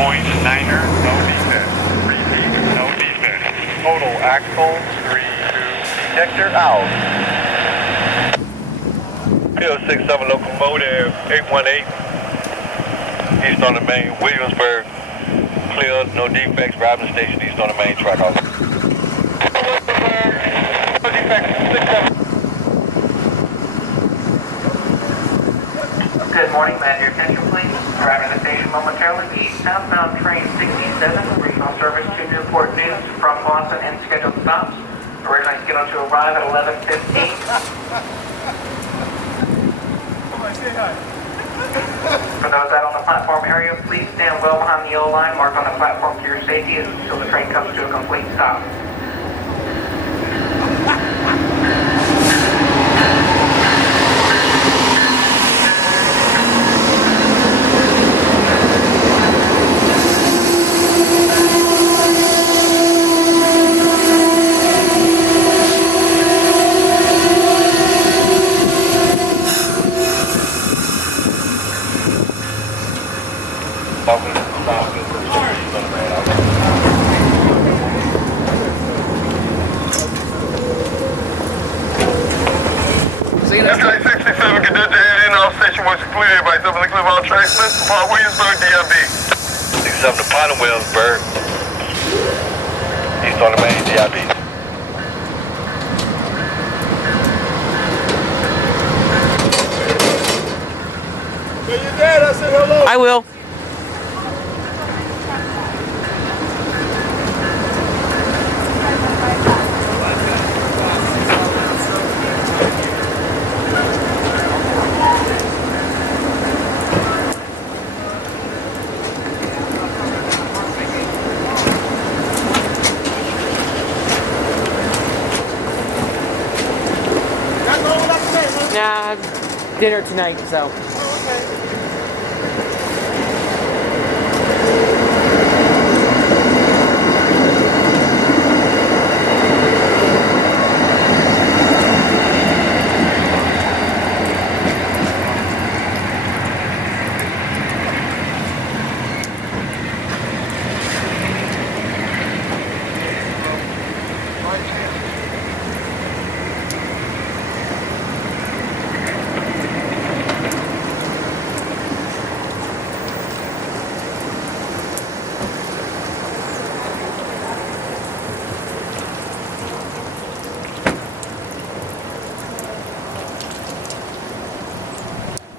Niner, no defect. Repeat, no defect. Total axle, 3-2. Detector out. P067 locomotive, 818. East on the main, Williamsburg. Clear, no defects. Driving station east on the main track off. No defects, 67. Good morning, may I have your attention please? Arriving at the station momentarily, the southbound train 67, regional service to Newport News from Boston and scheduled stops. Originally scheduled to arrive at 11:15. For those out on the platform area, please stand well behind the yellow line marked on the platform to your safety until the train comes to a complete stop. F-67, cadet to head in, all station was completed. Everybody up in the clip, all tracks, listen, Park Williamsburg, DIB. 67 to Pilot Williamsburg. East on the main, DIB. When you're dead, I say hello. I will. Nah, dinner tonight, so. Oh, okay.